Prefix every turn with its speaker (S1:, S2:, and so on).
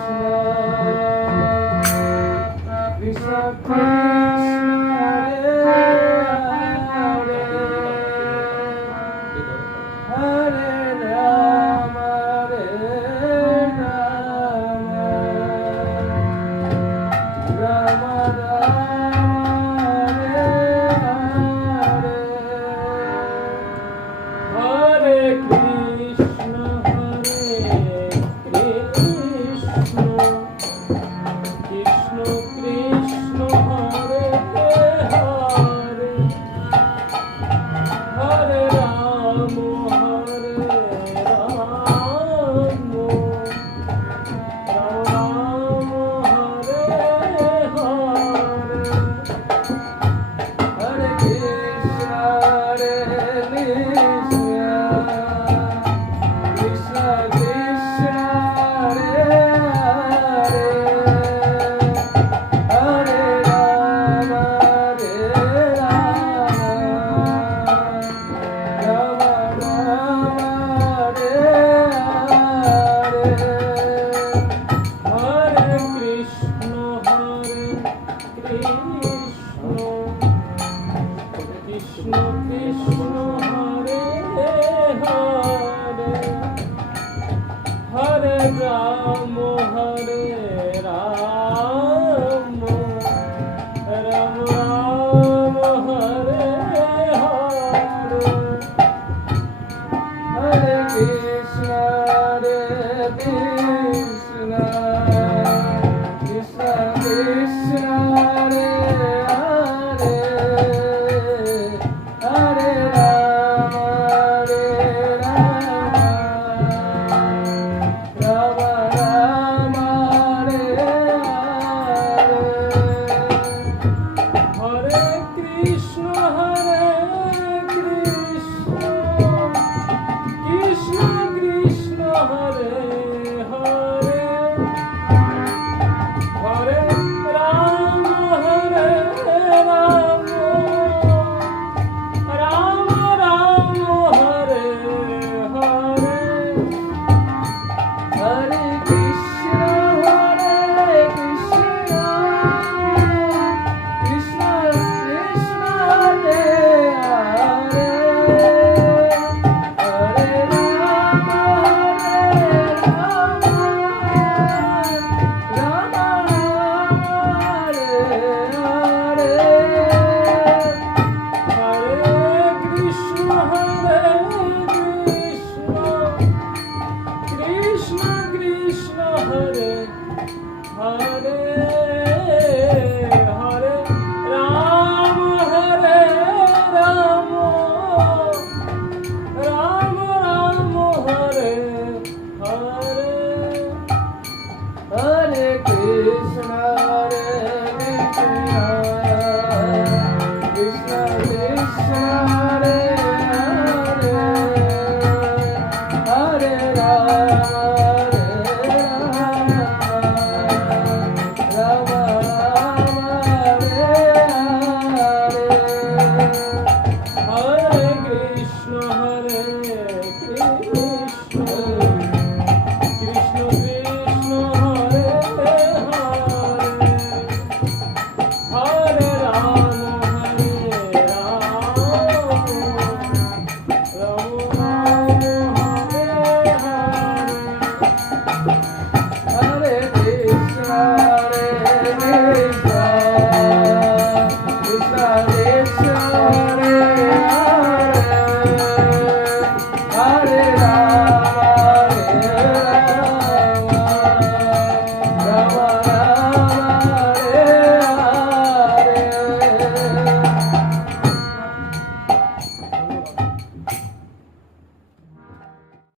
S1: Hare Krishna, Krishna, Hare Rama.